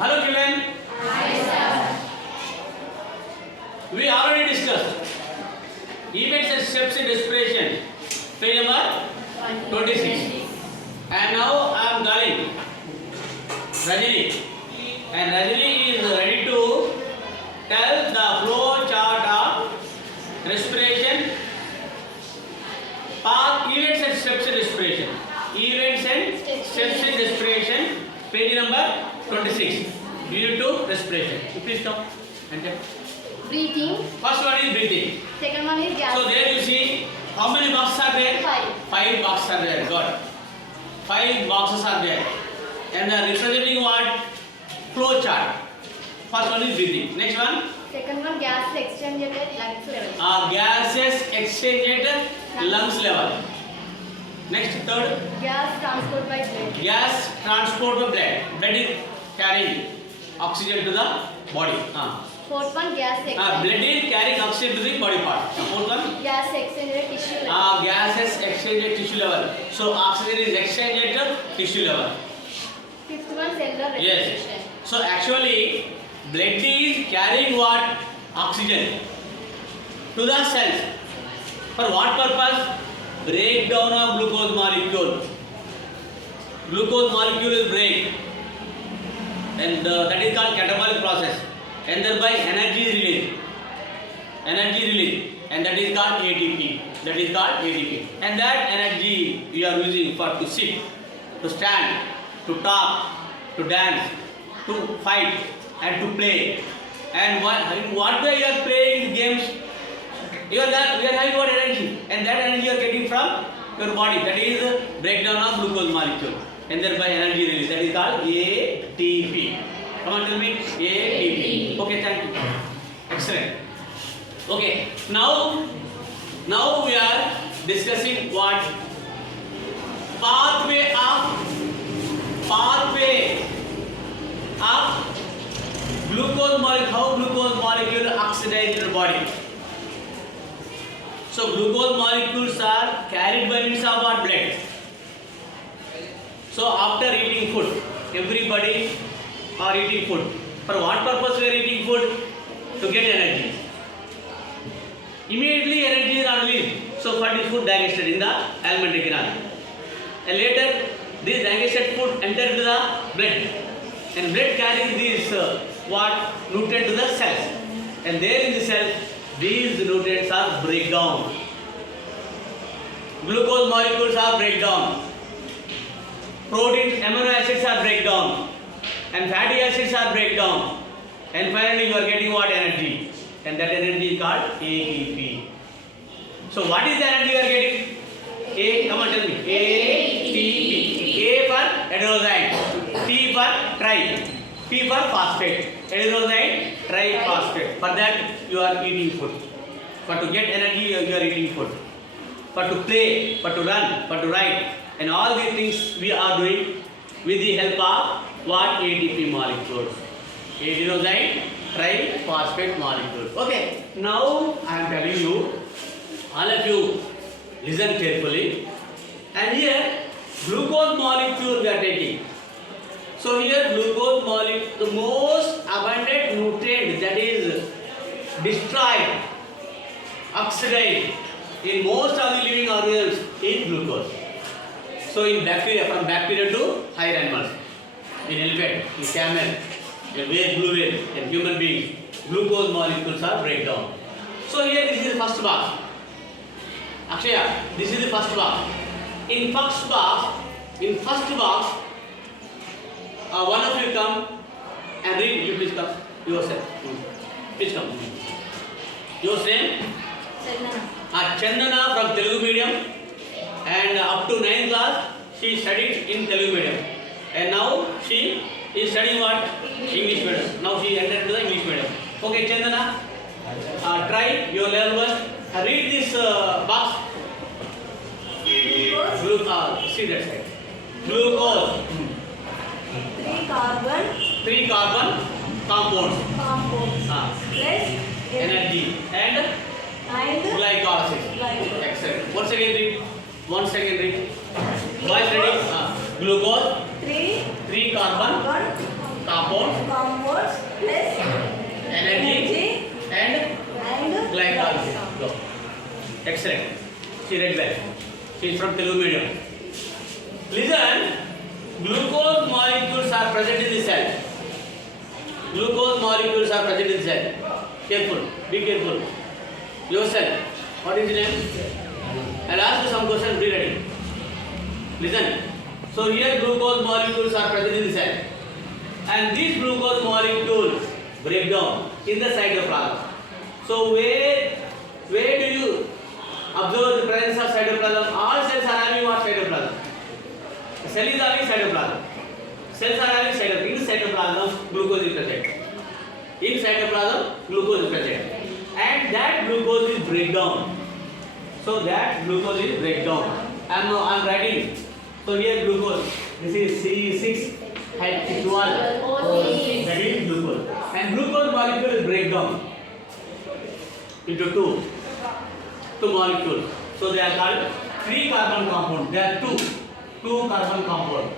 Hello children. Hi sir. We already discussed events and steps in respiration. Page number 26. And now I am calling Rajini. And Rajini is ready to tell the flow chart of respiration. Path, events and steps in respiration. Events and steps in respiration. Page number 26. Due to respiration. You please come and tell. Breathing. First one is breathing. Second one is gas. So there you see how many boxes are there? 5. 5 boxes are there. Got 5 boxes are there. And representing what? Flow chart. First one is breathing. Next one? Second one gas exchanged at lungs level. Gases exchanged at lungs level. Next, third? Gas transport by blood. Gas transport by blood. Blood is carrying oxygen to the body. Fourth one gas Blood exchange. is carrying oxygen to the body part. Fourth one? Gas exchange at tissue level. Gases exchanged at tissue level. So oxygen is exchanged at tissue level. Fifth one cellular Yes. respiration. So actually, blood is carrying what? Oxygen to the cells. For what purpose? Breakdown of glucose molecule. Glucose molecule is break, and that is called catabolic process. And thereby energy is released. Energy released, and that is called ATP. That is called ATP. And that energy you are using for to sit, to stand, to talk, to dance, to fight, and to play. And what way you are playing games? You are having what energy, and that energy you are getting from your body. That is breakdown of glucose molecule, and thereby energy release. That is called ATP. Come on, tell me ATP. Okay, thank you. Excellent. Okay, now we are discussing what pathway of glucose molecule. How glucose molecule oxidize in the body. So glucose molecules are carried by means of what? Blood. So after eating food, everybody are eating food. For what purpose we are eating food? To get energy. Immediately energy is not released. So for this food digested in the alimentary canal. And later this digested food enters to the blood. And blood carries these what? Nutrient to the cells. And there in the cells, these nutrients are breakdown. Glucose molecules are breakdown. Proteins, amino acids are breakdown. And fatty acids are breakdown. And finally you are getting what? Energy. And that energy is called ATP. So what is the energy you are getting? Come on, tell me. ATP. A for adenosine. T for tri. P for phosphate. Adenosine triphosphate. For that you are eating food. For to get energy you are eating food. For to play, for to run, for to ride, and all these things we are doing with the help of what? ATP molecules. Adenosine triphosphate molecules. Okay. Now I am telling you, all of you listen carefully. And here glucose molecule we are taking. So here glucose molecule, the most abundant nutrient that is destroyed, oxidized in most of the living organisms is glucose. So in bacteria, from bacteria to higher animals, in elephant, in camel, in whale, blue whale, in human beings, glucose molecules are breakdown. So here this is the first box. Akshaya, this is the first box. In first box, one of you come and read. You please come yourself. Please come. Your name? Chandana from Telugu medium, and up to 9th class she studied in Telugu medium, and now she is studying what? English medium. Now she entered to the English medium. Okay, Chandana, try your level best. Read this box. Glucose. See that side. Glucose. 3 carbon compounds. Plus Energy and glycolysis. Excellent. Once again read. Boys ready? Glucose. 3 carbon compounds plus energy and and glycolysis. Go. Excellent. She read well. She is from Telugu medium. Listen. Glucose molecules are present in the cell. Glucose molecules are present in the cell. Careful. Be careful. Your cell. What is your name? I'll ask you some questions. Be ready. Listen. So here glucose molecules are present in the cell. And these glucose molecules break down in the cytoplasm. So where do you observe the presence of cytoplasm? All cells are having what cytoplasm? The cell is having cytoplasm. Cells are having cytoplasm. In cytoplasm, glucose is present. In cytoplasm, glucose is present. And that glucose is breakdown. So that glucose is breakdown. I'm writing. So here glucose. This is C6H12. That is glucose. And glucose molecule is breakdown into two molecules. So they are called 3 carbon compound. There are two carbon compound.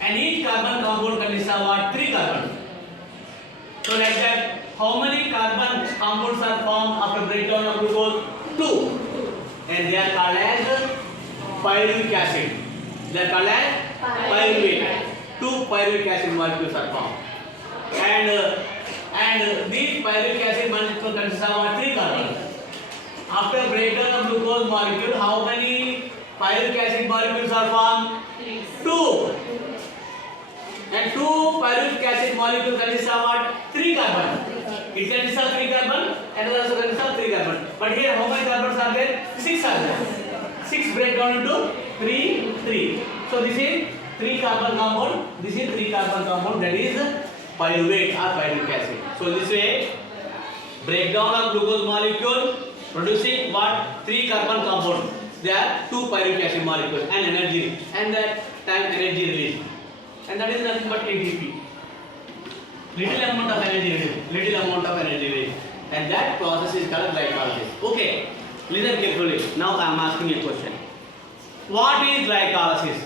And each carbon compound consists of what? 3 carbon. So like that, how many carbon compounds are formed after breakdown of glucose? 2. And they are called as pyruvic acid. They are called as pyruvic. 2 pyruvic acid molecules are formed. And these pyruvic acid molecules consist of 3 carbons. After breakdown of glucose molecule, how many pyruvic acid molecules are formed? 2. And 2 pyruvic acid molecules consist of what? 3 carbon. It consists of 3 carbon and it also consists of 3 carbon. But here how many carbons are there? 6 are there. 6 break down into 3. So this is 3 carbon compound. This is 3 carbon compound. That is pyruvate or pyruvic acid. So this way, breakdown of glucose molecule producing what? 3 carbon compound. There are 2 pyruvic acid molecules and energy, and that time energy release, and that is nothing but ATP. Little amount of energy release, and that process is called glycolysis. Okay, listen carefully. Now I am asking a question. What is glycolysis?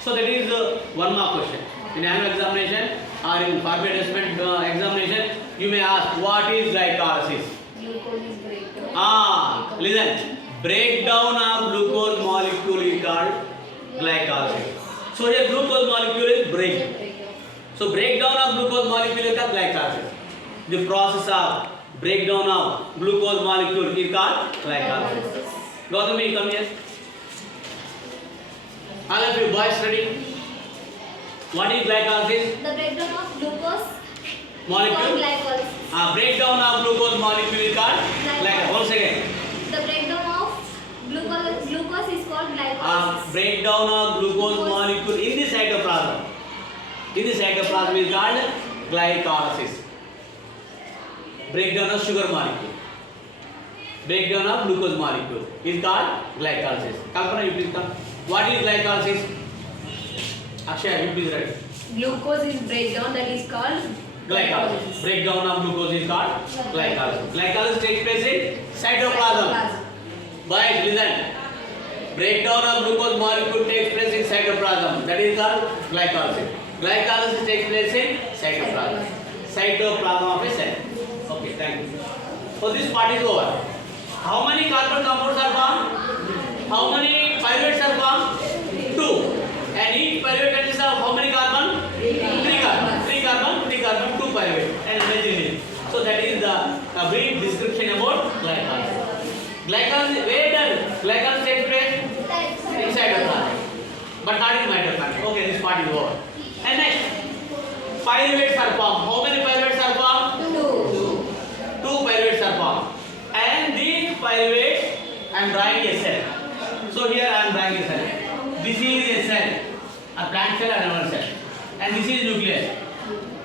So that is one more question. In annual examination or in formal assessment examination, you may ask what is glycolysis. Glucose is breakdown. Listen. Breakdown of glucose molecule is called glycolysis. So here glucose molecule is break. So breakdown of glucose molecule is called glycolysis. The process of breakdown of glucose molecule is called glycolysis. Gautami, come here. All of you boys study. What is glycolysis? The breakdown of glucose Molecule? is called glycolysis. Breakdown of glucose molecule is called glycolysis. Once again. The breakdown of glucose is called glycolysis. Breakdown of glucose molecule in the cytoplasm. In the cytoplasm is called glycolysis. Breakdown of sugar molecule. Breakdown of glucose molecule is called glycolysis. Kalpana, you please come. What is glycolysis? Akshay, you please write. Glucose is breakdown, that is called Glycolysis. Breakdown of glucose is called glycolysis. Glycolysis takes place in cytoplasm. Boys, listen. Breakdown of glucose molecule takes place in cytoplasm. That is called glycolysis. Glycolysis takes place in cytoplasm. Cytoplasm of a cell. Okay, thank you. So this part is over. How many carbon compounds are formed? How many pyruvates are formed? 2. And each pyruvate consists of how many carbon? 3 carbon. 3 carbon, 2 pyruvate and energy. So that is the brief description about glycolysis. Glycolysis, where does glycolysis take place? Inside the plant, but not in mitochondria. Okay, this part is over. And next, pyruvates are formed. How many pyruvates are formed? 2 pyruvates are formed. And these pyruvates, I am drawing a cell. So here I am drawing a cell. This is a cell, a plant cell and animal cell. And this is nucleus.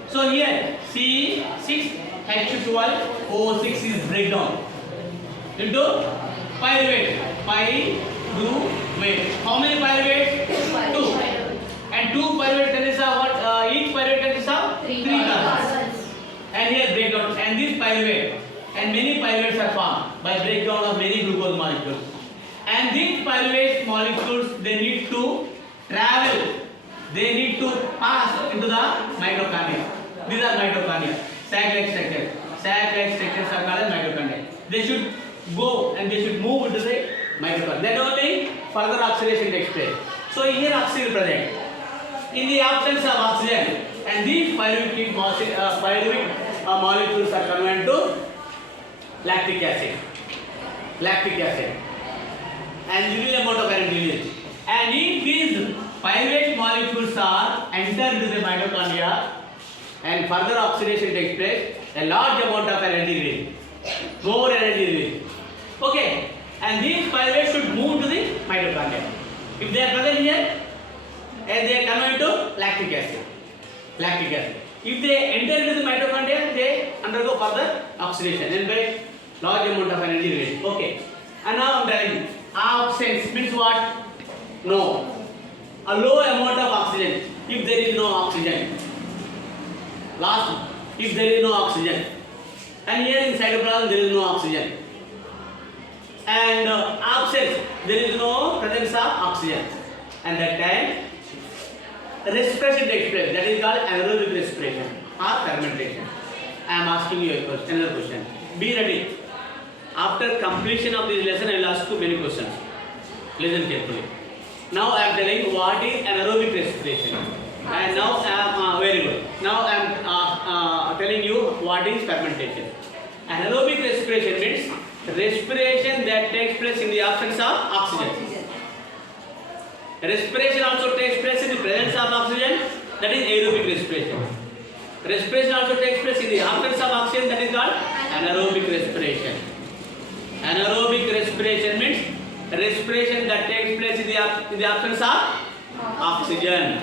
So here C6H12O6 is breakdown into pyruvate. Pyruvate. How many pyruvates? 2. And 2 pyruvate consists of what? Each pyruvate consists of 3 carbons. And here breakdown. And this pyruvate and many pyruvates are formed by breakdown of many glucose molecules. And these pyruvate molecules, they need to travel they need to pass into the mitochondria. These are mitochondria. Sac-like structures. Sac-like structures are called as mitochondria. They should go and they should move into the mitochondria. Then only further oxidation takes place. So here oxygen present. In the absence of oxygen, and these pyruvic molecules are converted to lactic acid. Lactic acid. And little amount of energy released. And if these pyruvate molecules are entered into the mitochondria and further oxidation takes place, a large amount of energy released. More energy released. Okay. And these pyruvates should move to the mitochondria. If they are present here, and they are converted to lactic acid. Lactic acid. If they enter into the mitochondria, they undergo further oxidation and by large amount of energy released. Okay. And now I am telling you, absence means what? No. A low amount of oxygen. If there is no oxygen. Last, if there is no oxygen. And here in cytoplasm there is no oxygen. And absence, there is no presence of oxygen. And that time, respiration takes place. That is called anaerobic respiration or fermentation. I am asking you a question, another question. Be ready. After completion of this lesson, I will ask you many questions. Listen carefully. Now I am telling what is anaerobic respiration. And now I am very good. Now I am telling you what is fermentation. Anaerobic respiration means respiration that takes place in the absence of oxygen. Respiration also takes place in the presence of oxygen. That is aerobic respiration. Respiration also takes place in the absence of oxygen. That is called anaerobic respiration. Anaerobic respiration means respiration that takes place in the absence of oxygen.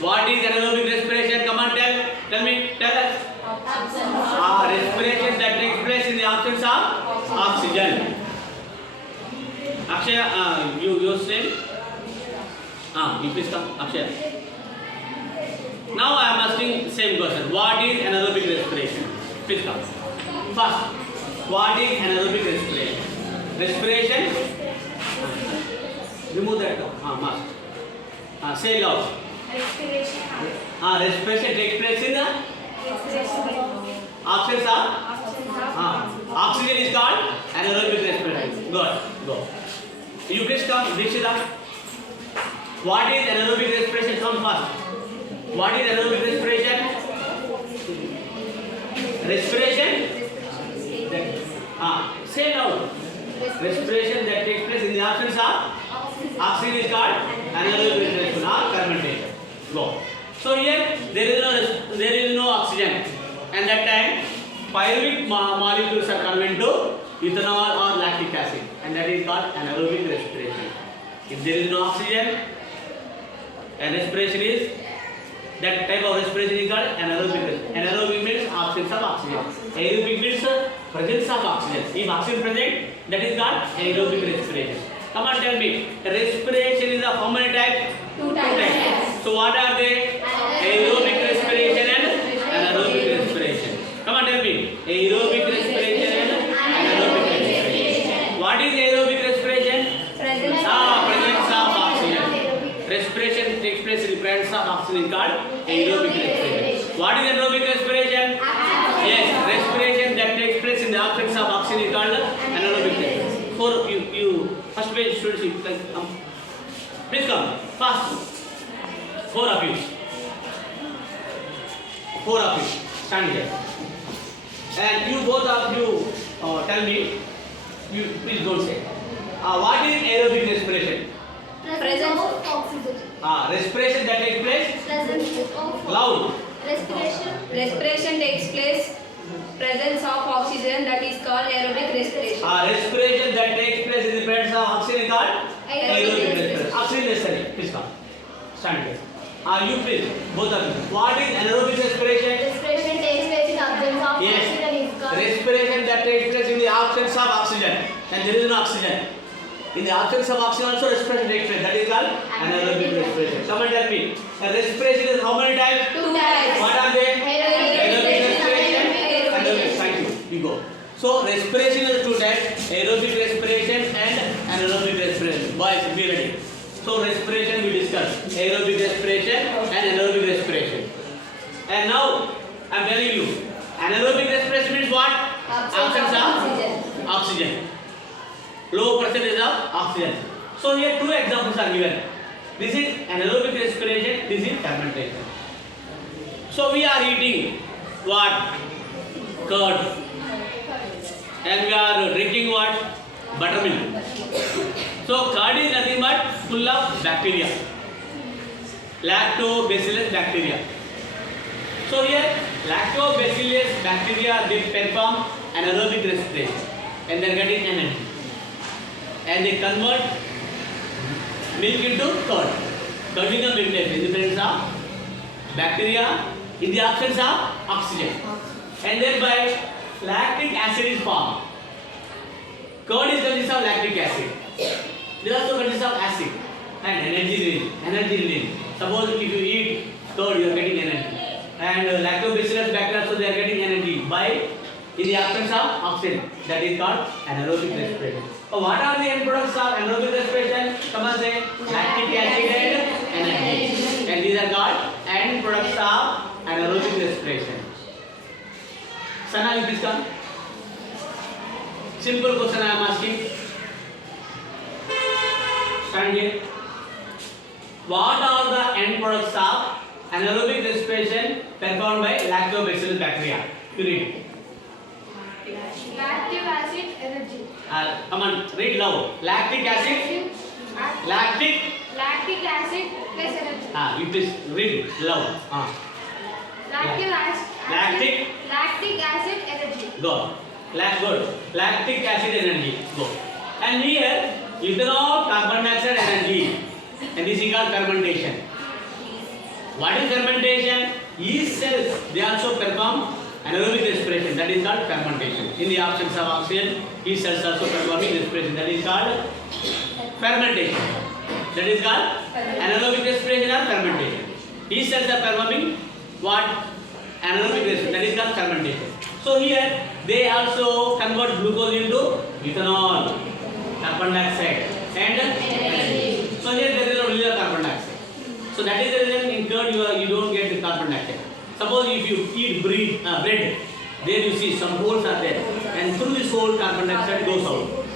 What is anaerobic respiration? Come on, tell me, tell us. Respiration that takes place in the absence of oxygen. Akshay, your name? You please come, Akshay. Now I am asking same question. What is anaerobic respiration? Please come. First, what is anaerobic respiration? Respiration. Remove that. Must. Say loud. Respiration. Respiration takes place in the absence of oxygen is called anaerobic respiration. Good. Go. You please come. Dikshita. What is anaerobic respiration? Come first. What is anaerobic respiration? Respiration. Say loud. Respiration that takes place in the absence of oxygen is called anaerobic respiration or fermentation. Go. So here there is no oxygen, and that time pyruvic molecules are converted to ethanol or lactic acid, and that is called anaerobic respiration. If there is no oxygen, and respiration is that type of respiration is called anaerobic respiration. Anaerobic means absence of oxygen. Aerobic means presence of oxygen. If oxygen present, that is called aerobic respiration. Come on, tell me. Respiration is of how many types? Two types. So what are they? Aerobic respiration and anaerobic respiration. Come on, tell me. Aerobic respiration and anaerobic respiration. What is aerobic respiration? Presence of oxygen. Respiration takes place in the presence of oxygen is called aerobic respiration. What is anaerobic respiration? Yes, respiration that takes place in the absence of oxygen is called anaerobic respiration. For you first page students, please come. Fast. Four of you. Stand here. And you both of you tell me. You please don't say. What is aerobic respiration? Presence of oxygen. Respiration that takes place. Presence of Loud. Respiration takes place. Presence of oxygen, that is called aerobic respiration. Respiration that takes place in the presence of oxygen is called aerobic respiration. Oxygen necessary. Please come. Stand here. You please, both of you. What is anaerobic respiration? Respiration takes place in absence of Yes. oxygen is called Respiration that takes place in the absence of oxygen, and there is no oxygen. In the absence of oxygen also respiration takes place. That is called anaerobic respiration. Come and tell me. Respiration is how many types? Two types. What are they? Aerobic respiration. Anaerobic. Thank you. You go. So respiration is two types: aerobic respiration and anaerobic respiration. Boys, be ready. So respiration we discussed, aerobic respiration and anaerobic respiration. And now I am telling you, anaerobic respiration means what? Absence of oxygen. Low percentage of oxygen. So here two examples are given. This is anaerobic respiration, this is fermentation. So we are eating what? Curd. And we are drinking what? Buttermilk. So curd is nothing but full of bacteria. Lactobacillus bacteria. So here lactobacillus bacteria, they perform anaerobic respiration and they are getting energy. And they convert milk into curd. Curd is the milk in the presence of bacteria in the absence of oxygen. And thereby lactic acid is formed. Curd is consists of lactic acid. It also consists of acid and energy release. Suppose if you eat curd, you are getting energy. And lactobacillus bacteria, so they are getting energy by in the absence of oxygen. That is called anaerobic respiration. So what are the end products of anaerobic respiration? Come on, say lactic acid and energy. And these are called end products of anaerobic respiration. Sana, you please come. Simple question I am asking. Stand here. What are the end products of anaerobic respiration performed by lactobacillus bacteria? You read. Lactic acid, energy. Come on, read loud. Lactic acid. Lactic. Lactic acid plus energy. You please read loud. Lactic acid. Lactic. Lactic acid, energy. Go. Good. Lactic acid energy. Go. And here, ethanol, carbon dioxide energy. And this is called fermentation. What is fermentation? Yeast cells, they also perform anaerobic respiration. That is called fermentation. In the absence of oxygen, yeast cells also performing respiration. That is called fermentation. That is called anaerobic respiration or fermentation. Yeast cells are performing what? Anaerobic respiration. That is called fermentation. So here they also convert glucose into ethanol, carbon dioxide and energy. So here there is no release of carbon dioxide. So that is the reason in curd you don't get the carbon dioxide. Suppose if you eat bread, there you see some holes are there, and through this hole carbon dioxide goes out,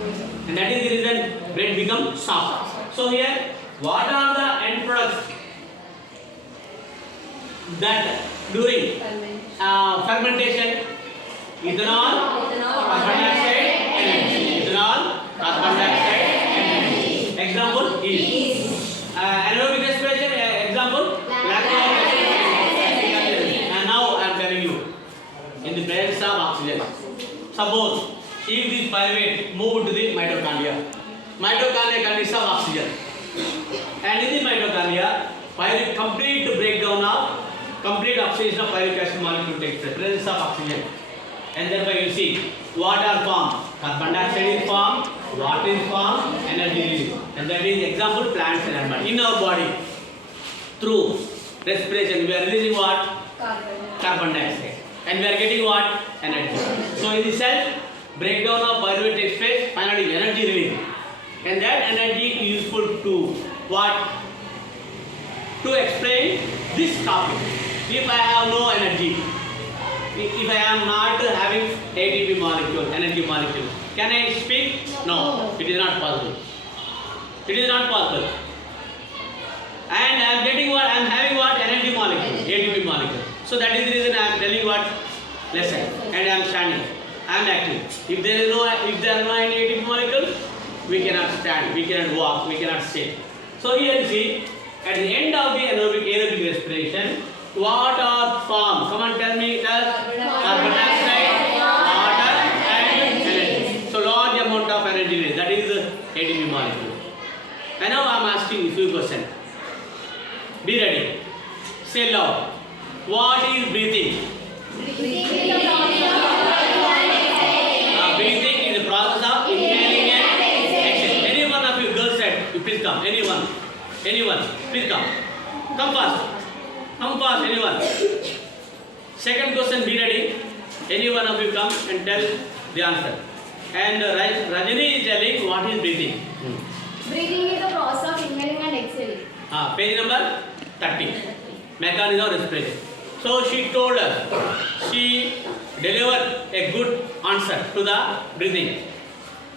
and that is the reason bread becomes soft. So here, what are the end products that during fermentation? Ethanol, carbon dioxide, energy. Ethanol, carbon dioxide, energy. Example is anaerobic respiration. Example, lactic acid. And now I am telling you, in the presence of oxygen. Suppose if this pyruvate move to the mitochondria, mitochondria consists of oxygen, and in the mitochondria, complete breakdown of complete oxidation of pyruvic acid molecule takes place. Presence of oxygen. And thereby you see what are formed? Carbon dioxide is formed, water is formed, energy release. And that is example plants and animals. In our body, through respiration, we are releasing what? Carbon dioxide. And we are getting what? Energy. So in the cell, breakdown of pyruvate takes place, finally energy release. And that energy is useful to what? To explain this topic. If I have no energy, if I am not having ATP molecule, energy molecule, can I speak? No, it is not possible. It is not possible. And I am getting what? I am having what? Energy molecule, ATP molecule. So that is the reason I am telling what? Lesson. And I am standing. I am active. If there are no any ATP molecule, we cannot stand, we cannot walk, we cannot sit. So here you see, at the end of the aerobic respiration, what are formed? Come on, tell me. Carbon dioxide, water, and energy. So large amount of energy. That is the ATP molecule. And now I am asking you a few questions. Be ready. Say loud. What is breathing? Breathing is the process of inhaling and exhaling. Any one of you girls said, you please come. Anyone, please come. Come fast. Come fast, anyone. Second question, be ready. Any one of you come and tell the answer. And Rajani is telling what is breathing. Breathing is the process of inhaling and exhaling. Page number 30. Mechanism of respiration. So she told us, she delivered a good answer to the breathing.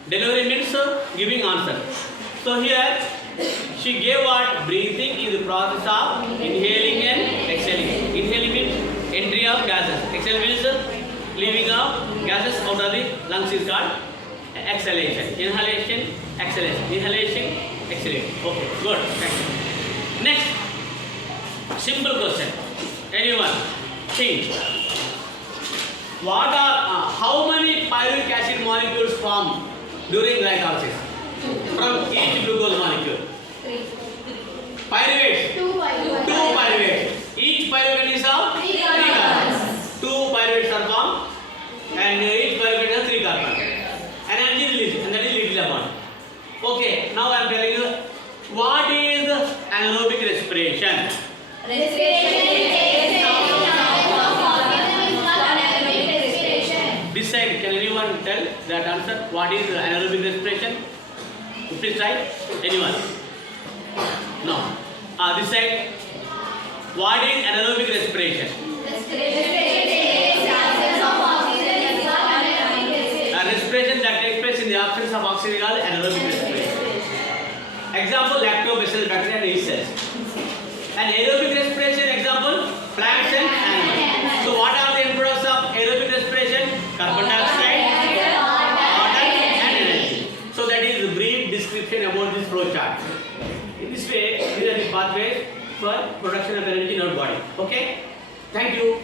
Delivery means giving answer. So here she gave what? Breathing is the process of inhaling and exhaling. Inhaling means entry of gases. Exhaling means leaving of gases out of the lungs is called exhalation. Inhalation, exhalation. Inhalation, exhalation. Okay, good. Thank you. Next, simple question. Anyone think? What are how many pyruvic acid molecules form during glycolysis from each glucose molecule? 3. Pyruvates. 2 by 2. 2 pyruvates. Each pyruvate consists of 3 carbons. 2 pyruvates are formed and each pyruvate has 3 carbons. Energy released and that is little amount. Okay, now I am telling you what is anaerobic respiration. This side, can anyone tell that answer? What is anaerobic respiration? Please try. Anyone? No. This side. What is anaerobic respiration? Respiration that takes place in the absence of oxygen is called anaerobic respiration. Example: lactobacillus bacteria and yeast cells. And aerobic respiration example: plants and animals. So what are the end products of aerobic respiration? Carbon dioxide, water and energy. So that is a brief description about this flow chart. In this way, these are the pathways for production of energy in our body. Okay? Thank you.